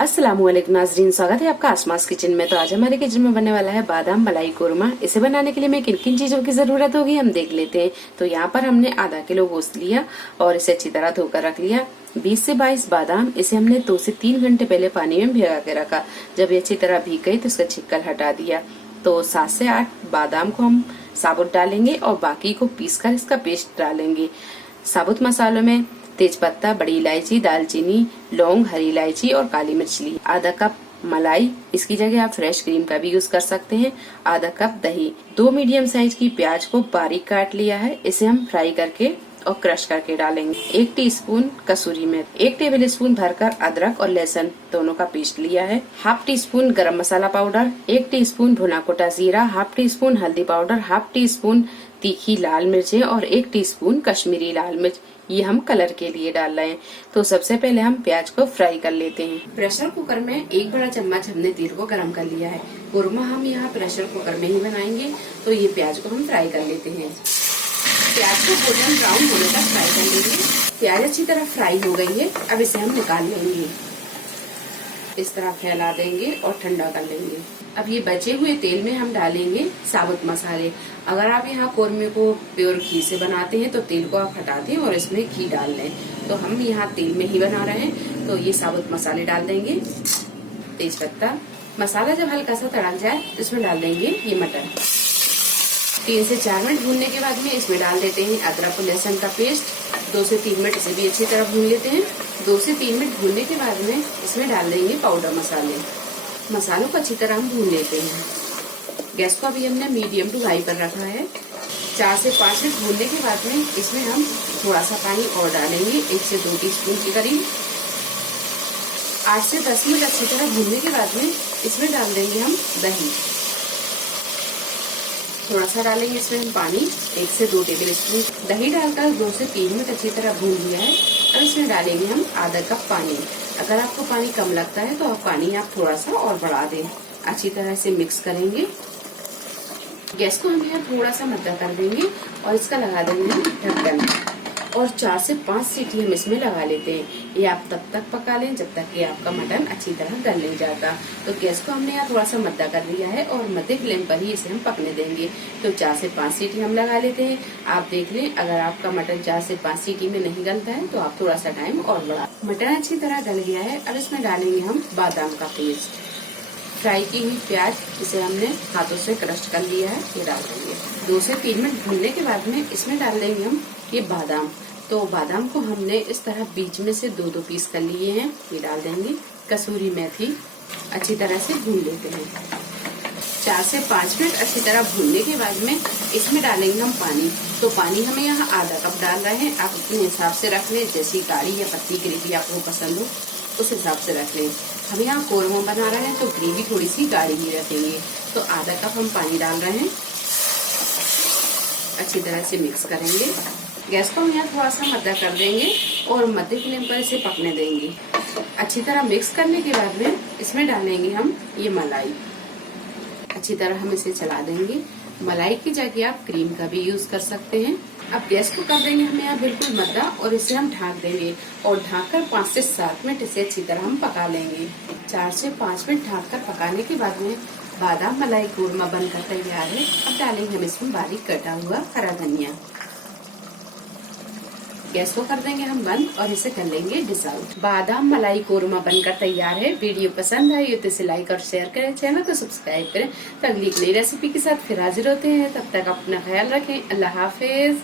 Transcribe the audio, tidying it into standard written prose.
अस्सलामुअलैकुम नाज़रीन, स्वागत है आपका आसमास किचन में। तो आज हमारे किचन में बनने वाला है बादाम मलाई कोरमा। इसे बनाने के लिए हमें किन किन चीजों की जरूरत होगी हम देख लेते हैं। तो यहाँ पर हमने आधा किलो गोश्त लिया और इसे अच्छी तरह धोकर रख लिया। 20 से 22 बादाम, इसे हमने 2 से 3 घंटे पहले पानी में भिगा के रखा। जब ये अच्छी तरह भीग गई तो इसका छिक्कल हटा दिया। तो 7 से 8 बादाम को हम साबुत डालेंगे और बाकी को पीसकर इसका पेस्ट डालेंगे। साबुत मसालों में तेज पत्ता, बड़ी इलायची, दालचीनी, लौंग, हरी इलायची और काली मिर्च ली। आधा कप मलाई, इसकी जगह आप फ्रेश क्रीम का भी यूज कर सकते हैं। आधा कप दही, 2 मीडियम साइज की प्याज को बारीक काट लिया है, इसे हम फ्राई करके और क्रश करके डालेंगे। 1 टीस्पून कसूरी मेथी, 1 टेबल स्पून भरकर अदरक और लहसुन दोनों का पेस्ट लिया है। हाफ टी स्पून गरम मसाला पाउडर, 1 टीस्पून भुना कुटा जीरा, हाफ टी स्पून हल्दी पाउडर, हाफ टी स्पून तीखी लाल मिर्चें और 1 टीस्पून कश्मीरी लाल मिर्च, ये हम कलर के लिए डाल रहे हैं। तो सबसे पहले हम प्याज को फ्राई कर लेते हैं। प्रेशर कुकर में 1 बड़ा चम्मच हमने तेल को गरम कर लिया है। कोरमा हम यहाँ प्रेशर कुकर में ही बनाएंगे, तो ये प्याज को हम फ्राई कर लेते हैं। प्याज को गोल्डन ब्राउन होने तक फ्राई कर लेंगे। प्याज अच्छी तरह फ्राई हो गई है, अब इसे हम निकाल लेंगे। इस तरह फैला देंगे और ठंडा कर लेंगे। अब ये बचे हुए तेल में हम डालेंगे साबुत मसाले। अगर आप यहाँ कोरमे को प्योर घी से बनाते हैं तो तेल को आप हटा दें और इसमें घी डाल लें। तो हम यहाँ तेल में ही बना रहे हैं, तो ये साबुत मसाले डाल देंगे। तेज पत्ता, मसाला जब हल्का सा तड़क जाए तो इसमें डाल देंगे ये मटर। 3 से 4 मिनट भूनने के बाद में इसमें डाल देते हैं अदरक और लहसुन का पेस्ट। 2 से 3 मिनट इसे भी अच्छी तरह भून लेते हैं। 2 से 3 मिनट भूनने के बाद में इसमें डाल देंगे पाउडर मसाले। मसालों को अच्छी तरह हम भून लेते हैं। गैस को अभी हमने मीडियम टू हाई पर रखा है। 4 से 5 मिनट भूनने के बाद में इसमें हम थोड़ा सा पानी और डालेंगे, 1 से 2 टीस्पून के करीब। 8 से 10 मिनट अच्छी तरह भूनने के बाद में इसमें डाल देंगे हम दही। थोड़ा सा डालेंगे इसमें हम पानी, 1 से 2 टेबल स्पून। दही डालकर 2 से 3 मिनट अच्छी तरह भून लिया है। अब इसमें डालेंगे हम आधा कप पानी। अगर आपको पानी कम लगता है तो आप पानी थोड़ा सा और बढ़ा दें। अच्छी तरह से मिक्स करेंगे। गैस को हम यहाँ थोड़ा सा मद्दा कर देंगे और इसका लगा देंगे हम ढक्कन और 4 से 5 सीटी हम इसमें लगा लेते हैं। ये आप तब तक पका लें जब तक कि आपका मटन अच्छी तरह गल नहीं जाता। तो गैस को हमने यहाँ थोड़ा सा मद्दा कर लिया है और मध्य फ्लेम पर ही इसे हम पकने देंगे। तो 4 से 5 सीटी हम लगा लेते हैं। आप देख लें, अगर आपका मटन 4 से 5 सीटी में नहीं गलता है तो आप थोड़ा सा टाइम और बढ़ा। मटन अच्छी तरह गल गया है। अब इसमें डालेंगे हम बादाम का पेस्ट। फ्राई की हुई प्याज, इसे हमने हाथों से क्रश कर लिया है, ये डाल देंगे। 2 से 3 मिनट भूनने के बाद में इसमें डाल देंगे हम ये बादाम। तो बादाम को हमने इस तरह बीच में से 2-2 पीस कर लिए हैं, ये डाल देंगे। कसूरी मेथी अच्छी तरह से भून लेते हैं। 4 से 5 मिनट अच्छी तरह भूनने के बाद में इसमें डालेंगे हम पानी। तो पानी हमें यहाँ आधा कप डाल रहे हैं। आप अपने हिसाब से रख लें, जैसी गाढ़ी या पतली ग्रेवी आपको पसंद हो उस हिसाब से रख लें। हम यहाँ कोरमा बना रहे हैं तो ग्रेवी थोड़ी सी गाढ़ी ही रखेंगे। तो आधा कप हम पानी डाल रहे हैं। अच्छी तरह से मिक्स करेंगे। गैस को हम यहाँ थोड़ा सा मद्दा कर देंगे और मध्य फ्लेम पर इसे पकने देंगे। अच्छी तरह मिक्स करने के बाद में इसमें डालेंगे हम ये मलाई। अच्छी तरह हम इसे चला देंगे। मलाई की जगह आप क्रीम का भी यूज कर सकते हैं। अब गैस को कर देंगे हम यहाँ बिल्कुल मद्दा और इसे हम ढक देंगे और ढककर 5 से 7 मिनट इसे अच्छी तरह हम पका लेंगे। 4 से 5 मिनट ढककर पकाने के बाद में बादाम मलाई कोरमा बनकर तैयार है। अब डालेंगे हम इसमें बारीक कटा हुआ हरा धनिया। गैस को कर देंगे हम बंद और इसे कर लेंगे डिश आउट। बादाम मलाई कोरमा बनकर तैयार है। वीडियो पसंद आई तो इसे लाइक और शेयर करें, चैनल को सब्सक्राइब करें। तो अगली एक नई रेसिपी के साथ फिर हाजिर होते हैं। तब तक अपना ख्याल रखें। अल्लाह हाफिज।